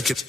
check it.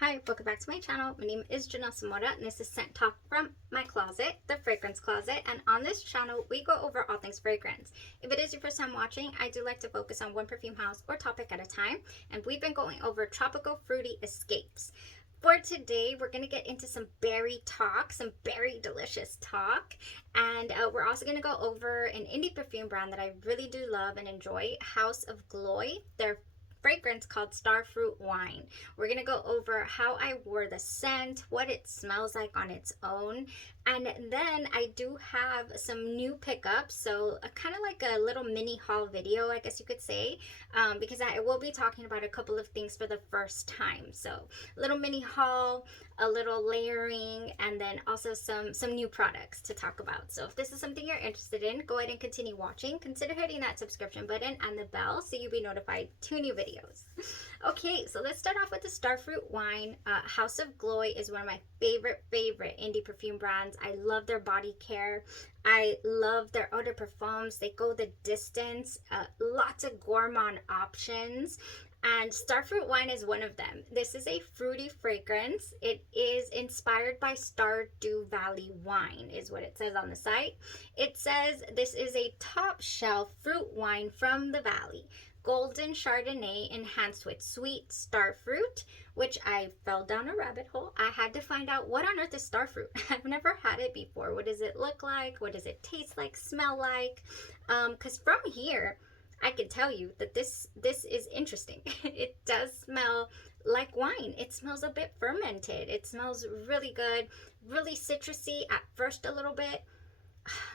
Hi, welcome back to my channel. My name is Janelle Samora, and this is Scent Talk from my closet, the fragrance closet. And on this channel, we go over all things fragrance. If it is your first time watching, I do like to focus on one perfume house or topic at a time. And we've been going over tropical fruity escapes. For today, we're going to get into some berry talk, some berry delicious talk. And we're also going to go over an indie perfume brand that I really do love and enjoy, House of GLOI. Their fragrance called Starfruit Wine. We're going to go over how I wore the scent, what it smells like on its own. And then I do have some new pickups, so kind of like a little mini haul video, I guess you could say, because I will be talking about a couple of things for the first time. So a little mini haul, a little layering, and then also some new products to talk about. So if this is something you're interested in, go ahead and continue watching. Consider hitting that subscription button and the bell so you'll be notified 2 new videos. Okay, so let's start off with the Starfruit Wine. House of GLOI is one of my favorite indie perfume brands. I love their body care. I love their eau de parfums. They go the distance. Lots of gourmand options. And Starfruit Wine is one of them. This is a fruity fragrance. It is inspired by Stardew Valley wine, is what it says on the site. It says this is a top shelf fruit wine from the valley. Golden Chardonnay enhanced with sweet starfruit, which I fell down a rabbit hole. I had to find out what on earth is starfruit. I've never had it before. What does it look like? What does it taste like, smell like? Because from here, I can tell you that this is interesting. It does smell like wine. It smells a bit fermented. It smells really good, really citrusy at first a little bit,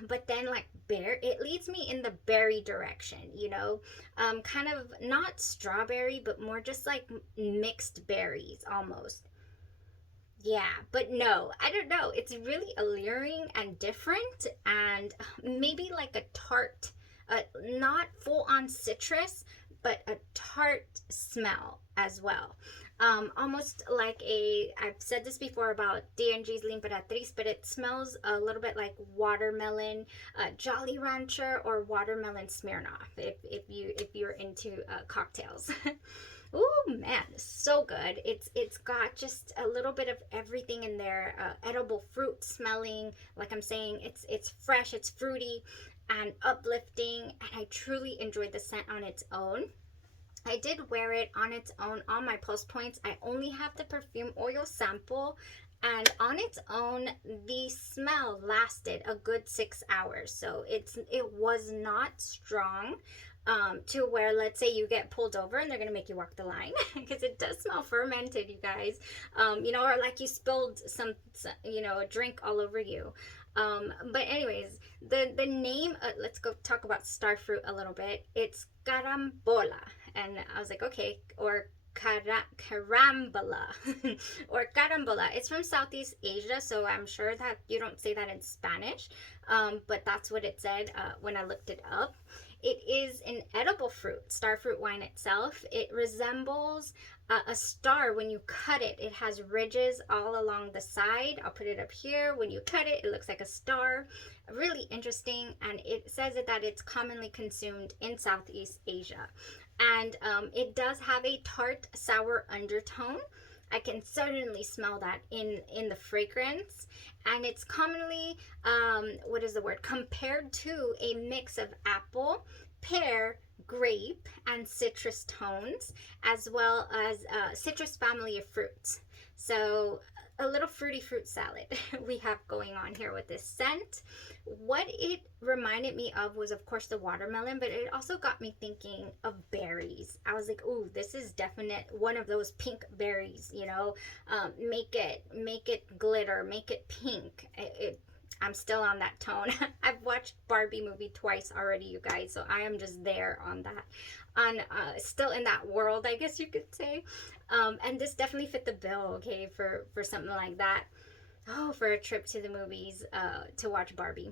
but then like it leads me in the berry direction, you know, kind of not strawberry, but more just like mixed berries almost. Yeah, but no, I don't know. It's really alluring and different, and maybe like a tart, not full on citrus, but a tart smell as well. Almost like I've said this before about D&G's L'Imperatrice, but it smells a little bit like watermelon, Jolly Rancher, or watermelon Smirnoff, if you're into cocktails. Oh man, so good. It's got just a little bit of everything in there. Edible fruit smelling, like I'm saying, it's fresh, it's fruity and uplifting, and I truly enjoyed the scent on its own. I did wear it on its own on my pulse points. I only have the perfume oil sample, and on its own the smell lasted a good 6 hours. So it was not strong to where, let's say, you get pulled over and they're gonna make you walk the line, because it does smell fermented, you guys. You know, or like you spilled some you know, a drink all over you. But anyways, the name, let's go talk about starfruit a little bit. It's carambola, and I was like, okay, or carambola or carambola. It's from Southeast Asia, so I'm sure that you don't say that in Spanish, but that's what it said when I looked it up. It is an edible fruit, starfruit wine itself. It resembles a star when you cut it. It has ridges all along the side. I'll put it up here. When you cut it, it looks like a star. Really interesting, and it says that it's commonly consumed in Southeast Asia. And it does have a tart, sour undertone. I can certainly smell that in the fragrance, and it's commonly, what is the word, compared to a mix of apple, pear, grape, and citrus tones, as well as citrus family of fruits. So a little fruity fruit salad we have going on here with this scent. What it reminded me of was, of course, the watermelon, but it also got me thinking of berries. I was like, ooh, this is definite one of those pink berries, you know. Make it glitter, make it pink. I'm still on that tone. I've watched Barbie movie twice already, you guys, so I am just there on that, still in that world, I guess you could say. And this definitely fit the bill, okay, for something like that. Oh, for a trip to the movies to watch Barbie.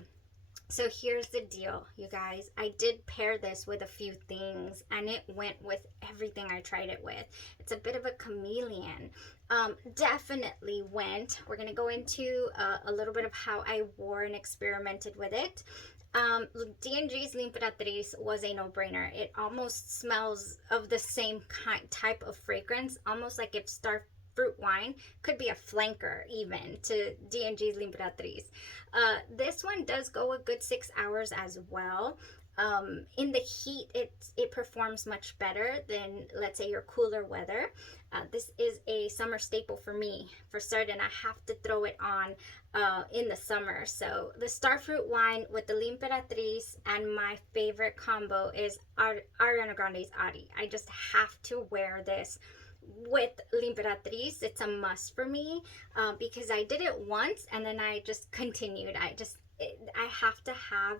So here's the deal, you guys. I did pair this with a few things, and it went with everything I tried it with. It's a bit of a chameleon. Definitely went. We're going to go into a little bit of how I wore and experimented with it. D&G's L'Imperatrice was a no-brainer. It almost smells of the same type of fragrance, almost like if Starfruit wine could be a flanker even to D&G's L'Imperatrice. This one does go a good 6 hours as well. In the heat, it performs much better than, let's say, your cooler weather. This is a summer staple for me, for certain. I have to throw it on in the summer. So the Starfruit wine with the L'Imperatrice, and my favorite combo is Ariana Grande's Ari. I just have to wear this with L'Imperatrice. It's a must for me because I did it once and then I just continued. I have to have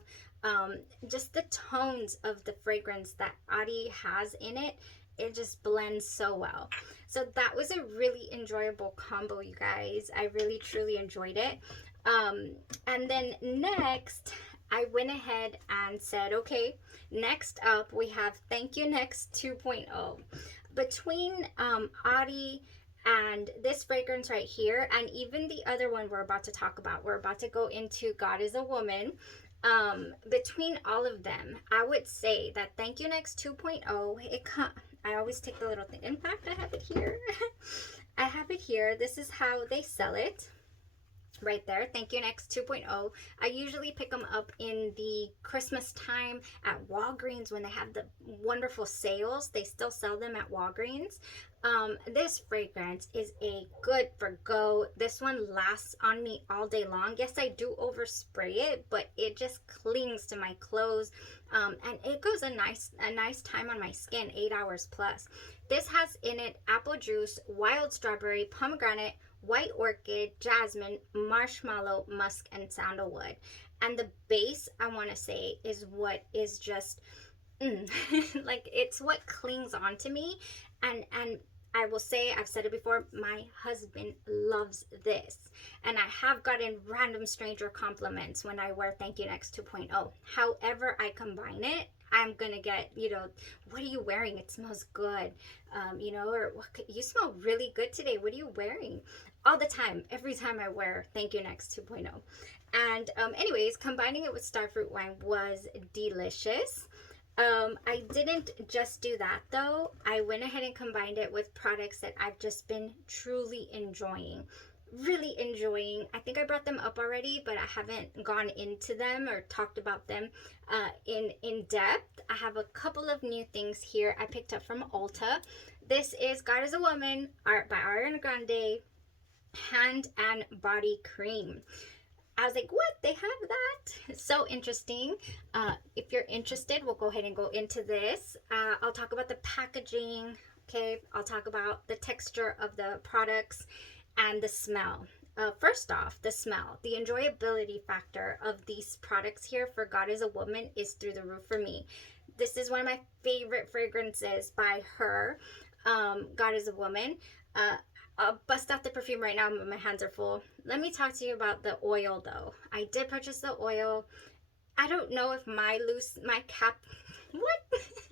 just the tones of the fragrance that Ari has in it. It just blends so well. So that was a really enjoyable combo, you guys. I really truly enjoyed it. And then next, I went ahead and said, okay, next up we have Thank You Next 2.0. Between Ari and this fragrance right here, and even the other one we're about to talk about, we're about to go into God is a Woman. Between all of them, I would say that Thank You Next 2.0, I always take the little thing. In fact, I have it here. I have it here. This is how they sell it. Right there, Thank You Next 2.0. I usually pick them up in the Christmas time at Walgreens when they have the wonderful sales. They still sell them at Walgreens. This fragrance is a good for go. This one lasts on me all day long. Yes, I do overspray it, but it just clings to my clothes, and it goes a nice time on my skin, 8 hours plus. This has in it apple juice, wild strawberry, pomegranate, white orchid, jasmine, marshmallow, musk, and sandalwood. And the base, I want to say, is what is just like, it's what clings onto me. And I will say, I've said it before, my husband loves this, and I have gotten random stranger compliments when I wear Thank You Next 2.0. However I combine it, I'm gonna get, what are you wearing? It smells good, or you smell really good today. What are you wearing? All the time, every time I wear Thank You Next 2.0. And anyways, combining it with Starfruit wine was delicious. I didn't just do that though. I went ahead and combined it with products that I've just been truly enjoying. Really enjoying. I think I brought them up already, but I haven't gone into them or talked about them in depth. I have a couple of new things here I picked up from Ulta. This is God is a Woman by Ariana Grande hand and body cream. I was like, what? They have that? So interesting. If you're interested, we'll go ahead and go into this. I'll talk about the packaging. Okay. I'll talk about the texture of the products and the smell. First off, the smell. The enjoyability factor of these products here for God is a Woman is through the roof for me. This is one of my favorite fragrances by her, God is a Woman. I'll bust out the perfume right now, but my hands are full. Let me talk to you about the oil though. I did purchase the oil. I don't know if my cap,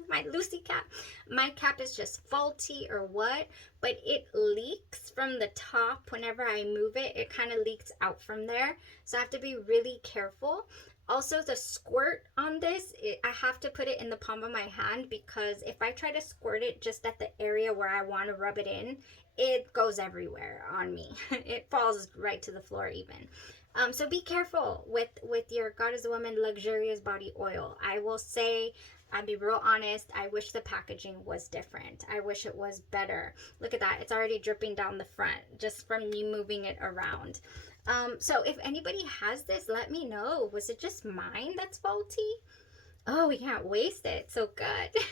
my Lucy cap, my cap is just faulty or what, but it leaks from the top. Whenever I move it, it kind of leaks out from there. So I have to be really careful. Also, the squirt on this, I have to put it in the palm of my hand, because if I try to squirt it just at the area where I want to rub it in, it goes everywhere on me. It falls right to the floor even. So be careful with your God is a Woman luxurious body oil. I will say, I'll be real honest, I wish the packaging was different. I wish it was better. Look at that. It's already dripping down the front just from me moving it around. So if anybody has this, let me know. Was it just mine that's faulty? Oh, we can't waste it. So good.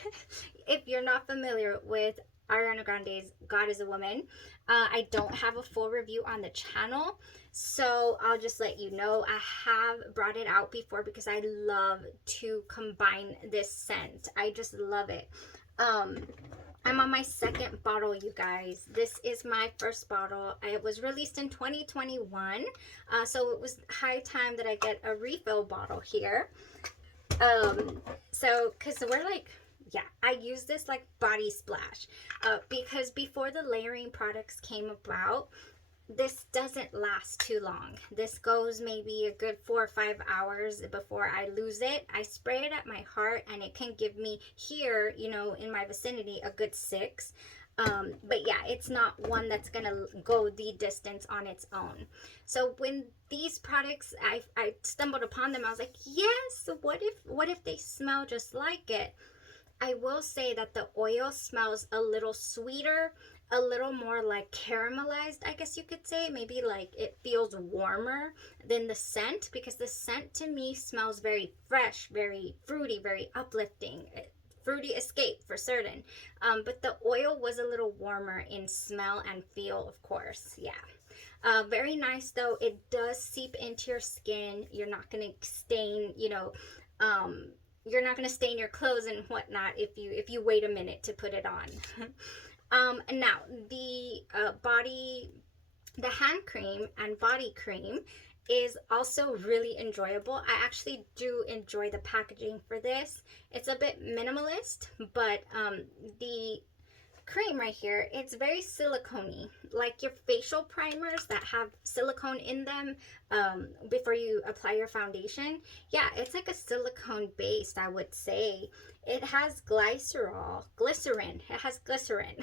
If you're not familiar with Ariana Grande's God is a Woman, I don't have a full review on the channel, so I'll just let you know. I have brought it out before because I love to combine this scent. I just love it. I'm on my second bottle, you guys. This is my first bottle. It was released in 2021, so it was high time that I get a refill bottle here. So because we're like, yeah, I use this like body splash, because before the layering products came about, this doesn't last too long. This goes maybe a good 4 or 5 hours before I lose it. I spray it at my heart and it can give me here, you know, in my vicinity, a good 6. But yeah, it's not one that's gonna go the distance on its own. So when these products, I stumbled upon them, I was like, yes, what if they smell just like it? I will say that the oil smells a little sweeter, a little more like caramelized, I guess you could say. Maybe like it feels warmer than the scent, because the scent to me smells very fresh, very fruity, very uplifting. Fruity escape for certain. But the oil was a little warmer in smell and feel, of course. Yeah. Very nice though. It does seep into your skin. You're not going to stain, you know, you're not going to stain your clothes and whatnot if you wait a minute to put it on. Now the hand cream and body cream is also really enjoyable. I actually do enjoy the packaging for this. It's a bit minimalist, but the cream right here, it's very silicone-y, like your facial primers that have silicone in them before you apply your foundation. Yeah, it's like a silicone based, I would say. It has glycerin. It has glycerin.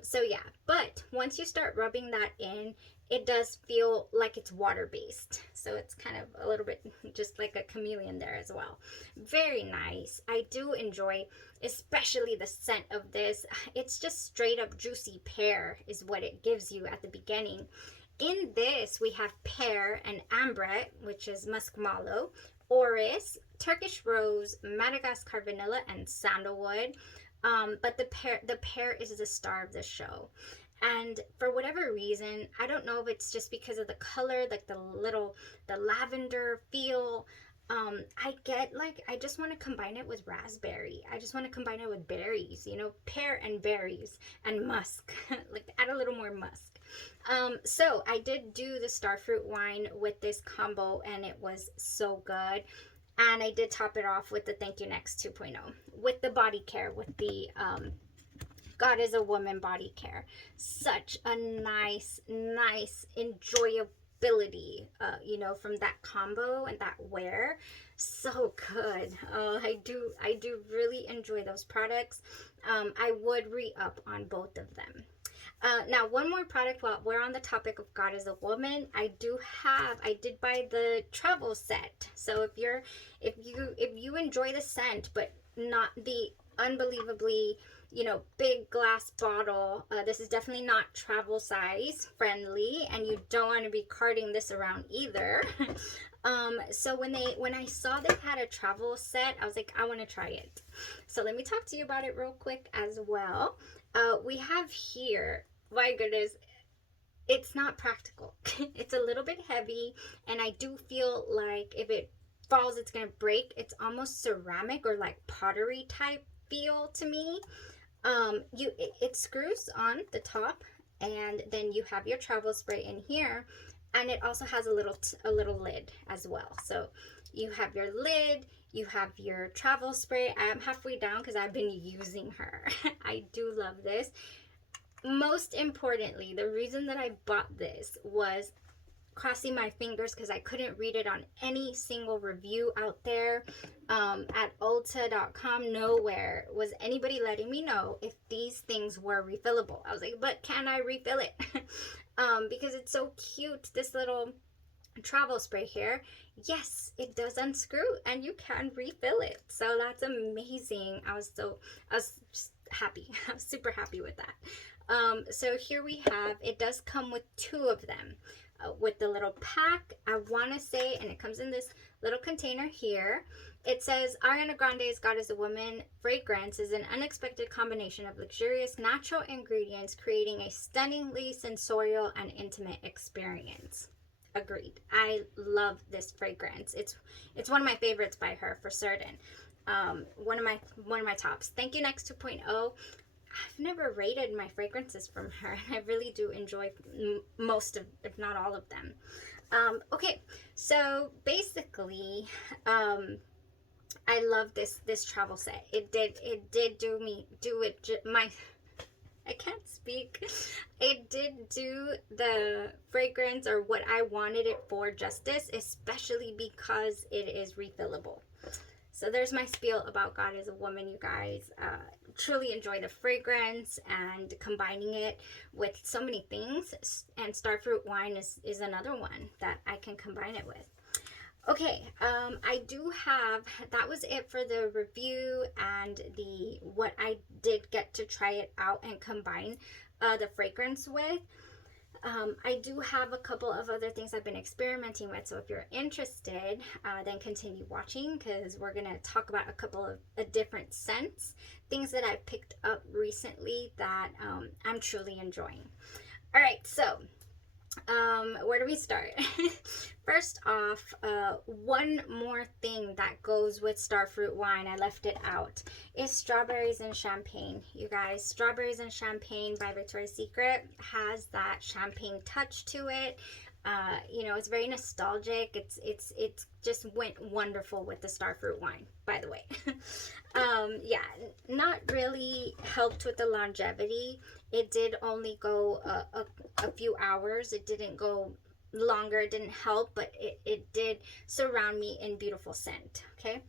So yeah, but once you start rubbing that in, it does feel like it's water-based. So it's kind of a little bit just like a chameleon there as well. Very nice. I do enjoy especially the scent of this. It's just straight up juicy pear is what it gives you at the beginning. In this, we have pear and ambret, which is muskmallow, orris, Turkish rose, Madagascar vanilla, and sandalwood. But the pear is the star of the show. And for whatever reason, I don't know if it's just because of the color, like the lavender feel. I just want to combine it with raspberry. I just want to combine it with berries, you know, pear and berries and musk, like add a little more musk. So I did do the starfruit wine with this combo and it was so good. And I did top it off with the Thank You Next 2.0 with the body care, with the, God is a Woman body care. Such a nice enjoyability, you know, from that combo and that wear. So good. I do really enjoy those products. I would re-up on both of them. Now, one more product while we're on the topic of God is a Woman. I did buy the travel set. So if you enjoy the scent, but not the unbelievably, you know, big glass bottle, this is definitely not travel size friendly, and you don't want to be carting this around either. So when I saw they had a travel set, I was like, I want to try it. So let me talk to you about it real quick as well. We have here, my goodness, it's not practical. It's a little bit heavy, and I do feel like if it falls, it's gonna break. It's almost ceramic or like pottery type feel to me. It screws on the top, and then you have your travel spray in here, and it also has a little lid as well. So you have your lid, you have your travel spray. I'm halfway down because I've been using her. I do love this. Most importantly, the reason that I bought this was crossing my fingers because I couldn't read it on any single review out there. At Ulta.com, nowhere was anybody letting me know if these things were refillable. I was like, but can I refill it? Because it's so cute, this little travel spray here. Yes, it does unscrew and you can refill it. So that's amazing. I was just happy. I was super happy with that. So here we have, it does come with 2 of them. With the little pack, I want to say, and it comes in this little container here. It says Ariana Grande's God is a Woman fragrance is an unexpected combination of luxurious natural ingredients, creating a stunningly sensorial and intimate experience. Agreed. I love this fragrance. It's one of my favorites by her for certain. One of my tops. Thank You Next 2.0. I've never rated my fragrances from her, and I really do enjoy most of, if not all of them. Okay, so basically, I love this travel set. It did I can't speak. It did do the fragrance or what I wanted it for justice, especially because it is refillable. So there's my spiel about God is a Woman, you guys. Truly enjoy the fragrance and combining it with so many things. And Starfruit wine is another one that I can combine it with. Okay, I do have, that was it for the review and the what I did get to try it out and combine the fragrance with. I do have a couple of other things I've been experimenting with, so if you're interested, then continue watching, because we're going to talk about a couple of different scents, things that I've picked up recently that I'm truly enjoying. All right, so where do we start? First off, one more thing that goes with Starfruit wine, I left it out, is Strawberries and Champagne. You guys, Strawberries and Champagne by Victoria's Secret has that champagne touch to it. You know, it's very nostalgic. It's just went wonderful with the Starfruit wine, by the way. Yeah, not really helped with the longevity. It did only go a few hours. It didn't go longer. It didn't help, but it did surround me in beautiful scent. Okay.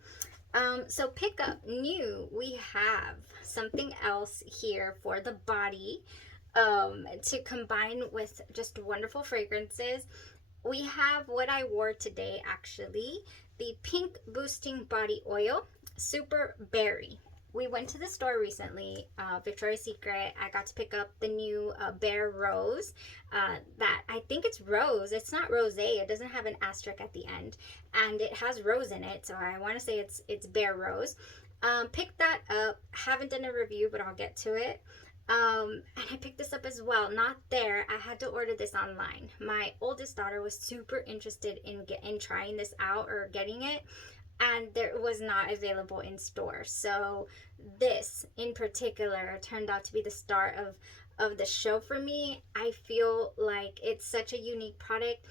So pick up new. We have something else here for the body to combine with just wonderful fragrances. We have what I wore today, actually, the Pink Boosting Body Oil, Super Berry. We went to the store recently, Victoria's Secret. I got to pick up the new Bare Rose. That I think it's rose. It's not rosé. It doesn't have an asterisk at the end, and it has rose in it. So I want to say it's Bare Rose. Picked that up. Haven't done a review, but I'll get to it. And I picked this up as well. Not there. I had to order this online. My oldest daughter was super interested in trying this out or getting it, and there was not available in store. So this in particular turned out to be the star of the show for me. I feel like it's such a unique product.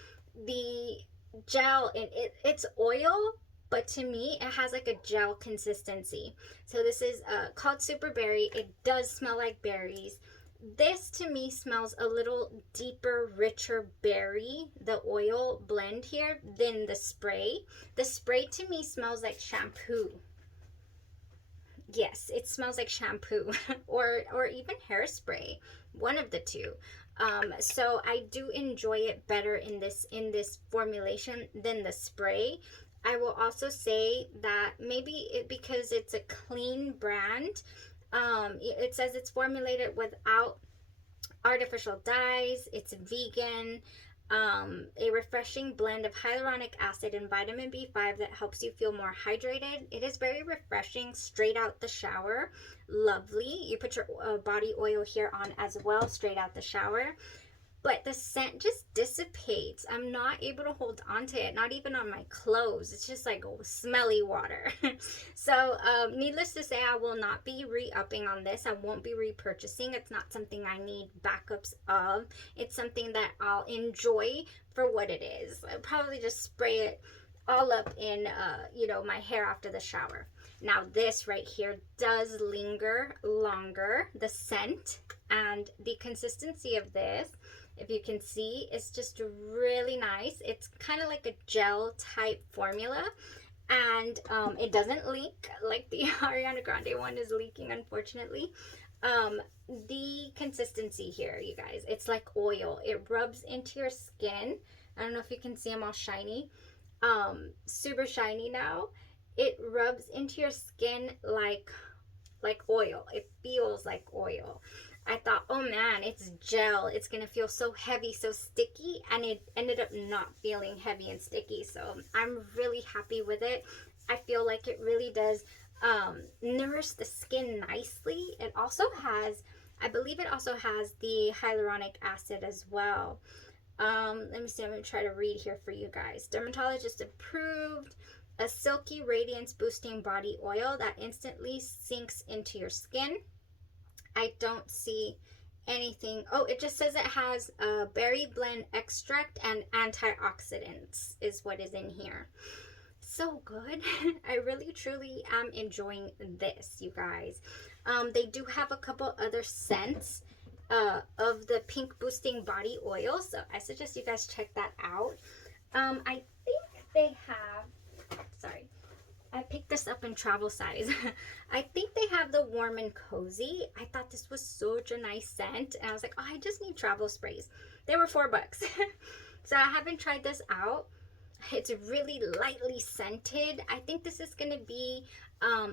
The gel in it's oil, but to me it has like a gel consistency. So this is called Super Berry. It does smell like berries. This to me smells a little deeper, richer berry, the oil blend here, than the spray. The spray to me smells like shampoo. Yes, it smells like shampoo or even hairspray, one of the two. So I do enjoy it better in this formulation than the spray. I will also say that maybe because it's a clean brand, it says it's formulated without artificial dyes, it's vegan, a refreshing blend of hyaluronic acid and vitamin B5 that helps you feel more hydrated. It is very refreshing straight out the shower. Lovely. You put your body oil here on as well, straight out the shower. But the scent just dissipates. I'm not able to hold on to it, not even on my clothes. It's just like smelly water. So needless to say, I will not be re-upping on this. I won't be repurchasing. It's not something I need backups of. It's something that I'll enjoy for what it is. I'll probably just spray it all up in you know, my hair after the shower. Now this right here does linger longer, the scent and the consistency of this. If you can see, it's just really nice. It's kind of like a gel type formula, and it doesn't leak like the Ariana Grande one is leaking, unfortunately. The consistency here, you guys, it's like oil. It rubs into your skin. I don't know if you can see, I'm all shiny, super shiny now. It rubs into your skin like oil. It feels like oil. I thought, oh man, it's gel. It's going to feel so heavy, so sticky. And it ended up not feeling heavy and sticky. So I'm really happy with it. I feel like it really does nourish the skin nicely. It also has, I believe it also has the hyaluronic acid as well. Let me see. I'm going to try to read here for you guys. Dermatologist approved. A silky radiance boosting body oil that instantly sinks into your skin. I don't see anything. Oh, it just says it has a berry blend extract and antioxidants is what is in here. So good. I really truly am enjoying this, you guys. They do have a couple other scents of the pink boosting body oil. So I suggest you guys check that out. I think they have, sorry, I picked this up in travel size. I think they have the warm and cozy. I thought this was such a nice scent, and I was like, oh, I just need travel sprays. They were $4. So I haven't tried this out. It's really lightly scented. I think this is gonna be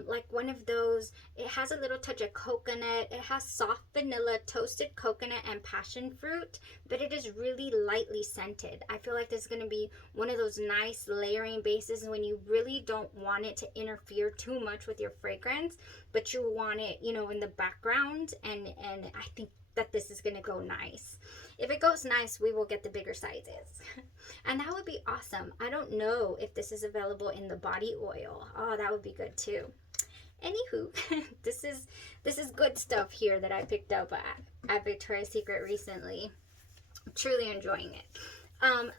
like one of those. It has a little touch of coconut. It has soft vanilla, toasted coconut, and passion fruit, but it is really lightly scented. I feel like this is gonna be one of those nice layering bases when you really don't want it to interfere too much with your fragrance, but you want it, you know, in the background, and I think that this is gonna go nice. If it goes nice, we will get the bigger sizes. And that would be awesome. I don't know if this is available in the body oil. Oh, that would be good too. Anywho, this is good stuff here that I picked up at Victoria's Secret recently. I'm truly enjoying it.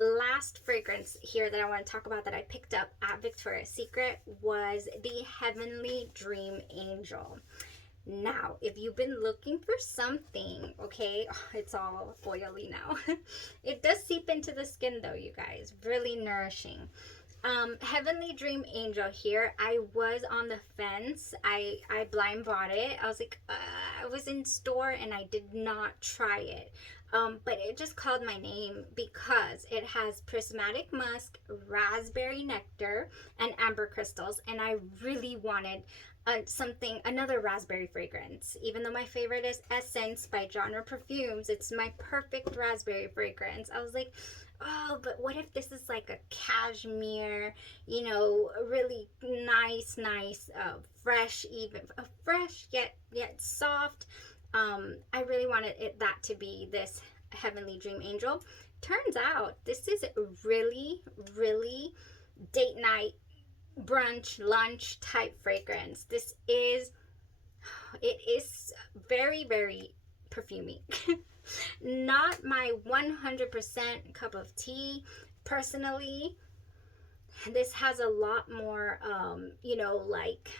Last fragrance here that I want to talk about that I picked up at Victoria's Secret was the Heavenly Dream Angel. Now, if you've been looking for something, okay, oh, it's all oily now. It does seep into the skin though, you guys. Really nourishing. Heavenly Dream Angel here. I was on the fence. I blind bought it. I was like, I was in store and I did not try it. But it just called my name because it has prismatic musk, raspberry nectar, and amber crystals, and I really wanted another raspberry fragrance. Even though my favorite is Essence by Genre Perfumes, it's my perfect raspberry fragrance. I was like, oh, but what if this is like a cashmere, you know, really nice, fresh, even fresh yet soft. I really wanted that to be this Heavenly Dream Angel. Turns out this is really date night, brunch, lunch type fragrance. It is very perfumey. Not my 100% cup of tea personally. This has a lot more you know, like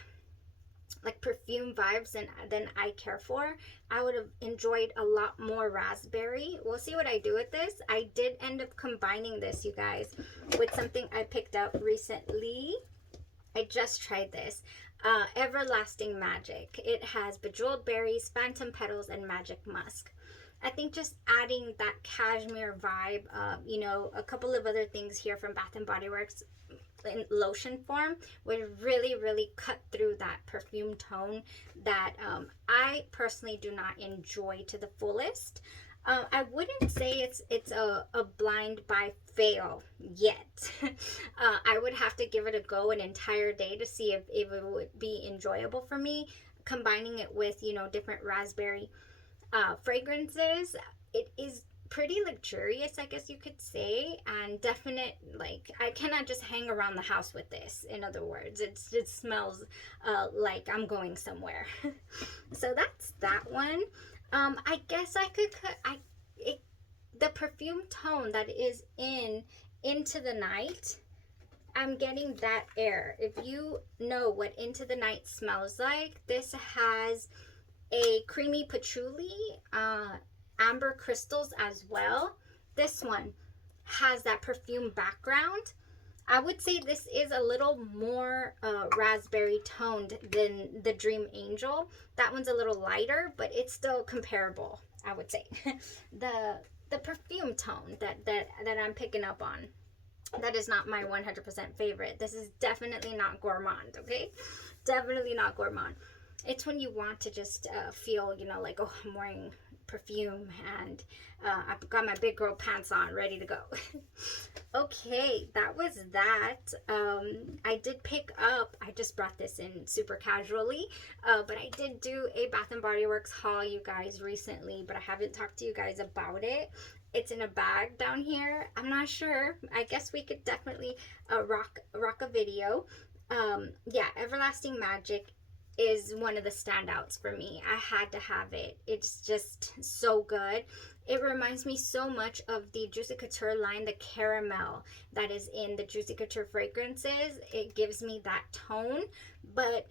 perfume vibes than I care for. I would have enjoyed a lot more raspberry. We'll see what I do with this. I did end up combining this, you guys, with something I picked up recently. I just tried this. Everlasting Magic. It has bejeweled berries, phantom petals, and magic musk. I think just adding that cashmere vibe, you know, a couple of other things here from Bath & Body Works in lotion form would really cut through that perfume tone that I personally do not enjoy to the fullest. I wouldn't say it's a blind buy fail yet. I would have to give it a go an entire day to see if it would be enjoyable for me. Combining it with, you know, different raspberry fragrances, it is pretty luxurious, I guess you could say, and definite, like, I cannot just hang around the house with this. In other words, it smells like I'm going somewhere. So that's that one. I guess I could the perfume tone that is in Into the Night, I'm getting that air. If you know what Into the Night smells like, this has a creamy patchouli, amber crystals as well. This one has that perfume background. I would say this is a little more raspberry toned than the Dream Angel. That one's a little lighter, but it's still comparable, I would say. The perfume tone that I'm picking up on, that is not my 100% favorite. This is definitely not gourmand, okay? Definitely not gourmand. It's when you want to just feel, you know, like, oh, I'm wearing perfume and I've got my big girl pants on, ready to go. Okay, that was that. I did pick up, I just brought this in super casually, but I did do a Bath & Body Works haul, you guys, recently, but I haven't talked to you guys about it. It's in a bag down here. I'm not sure. I guess we could definitely rock a video. Yeah, Everlasting Magic is one of the standouts for me. I had to have it. It's just so good. It reminds me so much of the Juicy Couture line, the caramel that is in the Juicy Couture fragrances. It gives me that tone, but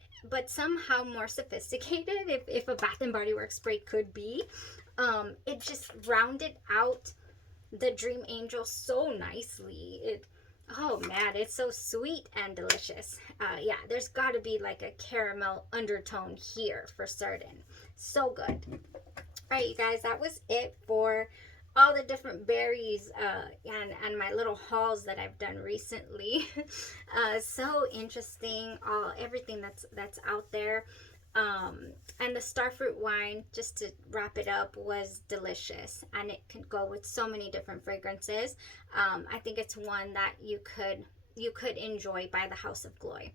somehow more sophisticated, if a Bath & Body Works spray could be. It just rounded out the Dream Angel so nicely. Oh man, it's so sweet and delicious. Yeah, there's got to be like a caramel undertone here for certain. So good. All right, you guys, that was it for all the different berries and my little hauls that I've done recently. So interesting, everything that's out there. And the Starfruit wine, just to wrap it up, was delicious, and it can go with so many different fragrances. I think it's one that you could enjoy by the House of GLOI.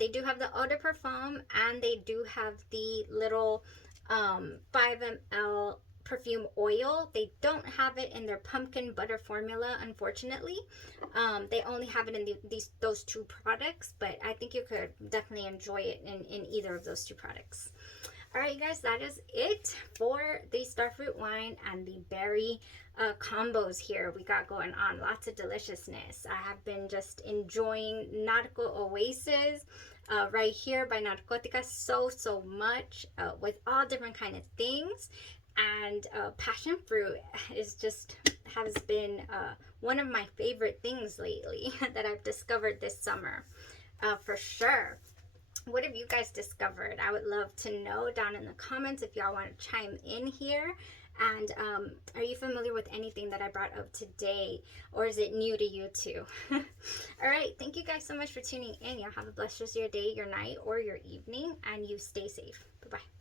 They do have the eau de parfum, and they do have the little 5 ml perfume oil. They don't have it in their pumpkin butter formula, unfortunately. They only have it in those two products, but I think you could definitely enjoy it in either of those two products. All right, you guys, that is it for the Starfruit wine and the berry combos here we got going on. Lots of deliciousness. I have been just enjoying Narco Oasis right here by Narcotica so much, with all different kind of things. And passion fruit has been one of my favorite things lately that I've discovered this summer, for sure. What have you guys discovered? I would love to know down in the comments if y'all want to chime in here. And are you familiar with anything that I brought up today, or is it new to you too? All right, thank you guys so much for tuning in. Y'all have a blessed rest of your day, your night, or your evening, and you stay safe. Bye-bye.